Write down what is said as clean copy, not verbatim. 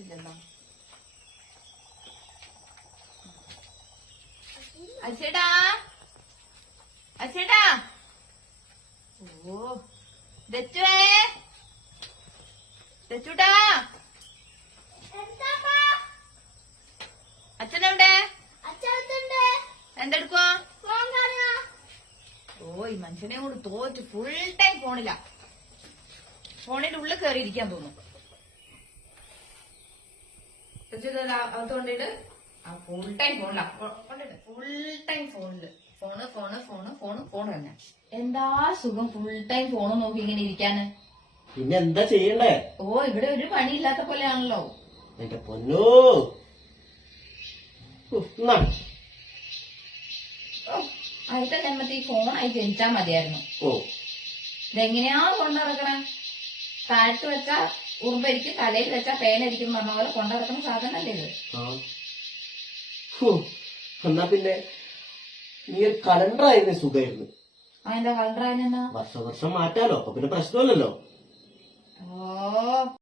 എണീറ്റിട്ടില്ലല്ലോ. അച്ഛടാ അച്ഛടാ. ഓ ദച്ചുവേ ദച്ചുടാ. അച്ഛനെവിടെ? എന്തെടുക്കുവാ? ഓ ഈ മനുഷ്യനെ കൊണ്ട് തോറ്റ് ഫുൾ ടൈം ഫോണിലാ. ഫോണിന്റെ ഉള്ളിൽ കയറി ഇരിക്കാൻ തോന്നും. അതുകൊണ്ടിട്ട് ആ ഫുൾ ടൈം ഫോണിലാ. ഫുൾ ടൈം ഫോണില് phone phone phone phone phone തന്നെ. എന്താ സുഖം ഫുൾ ടൈം ഫോണ് നോക്കി ഇങ്ങനെ ഇരിക്കാന്. പിന്നെ എന്താ ചെയ്യണ്ടേ? ഓ ഇവിടെ ഒരു പണിയില്ലാത്ത പോലെയാണല്ലോ. എന്റെ പൊന്നോ. അടുത്ത ജന്മത്തിൽ ഈ ഫോണായി ജനിച്ചാ മതിയായിരുന്നു. ഓ ഇതെങ്ങനെയാ കൊണ്ടിറക്കണേ? താഴത്ത് വെച്ചാ ഉറുമ്പരിക്കും, തലയിൽ വെച്ചാ പേനരിക്കും പറഞ്ഞ പോലെ കൊണ്ടിറക്കുന്ന സാധനല്ലേ ഇത്. എന്നാ പിന്നെ നീ ഒരു കലണ്ടർ ആയിരുന്നു സുഖമായിരുന്നു. അതിന്റെ കളറായാലെന്നാ? വർഷം മാറ്റാലോ, അപ്പൊ പിന്നെ പ്രശ്നമല്ലല്ലോ. ഓ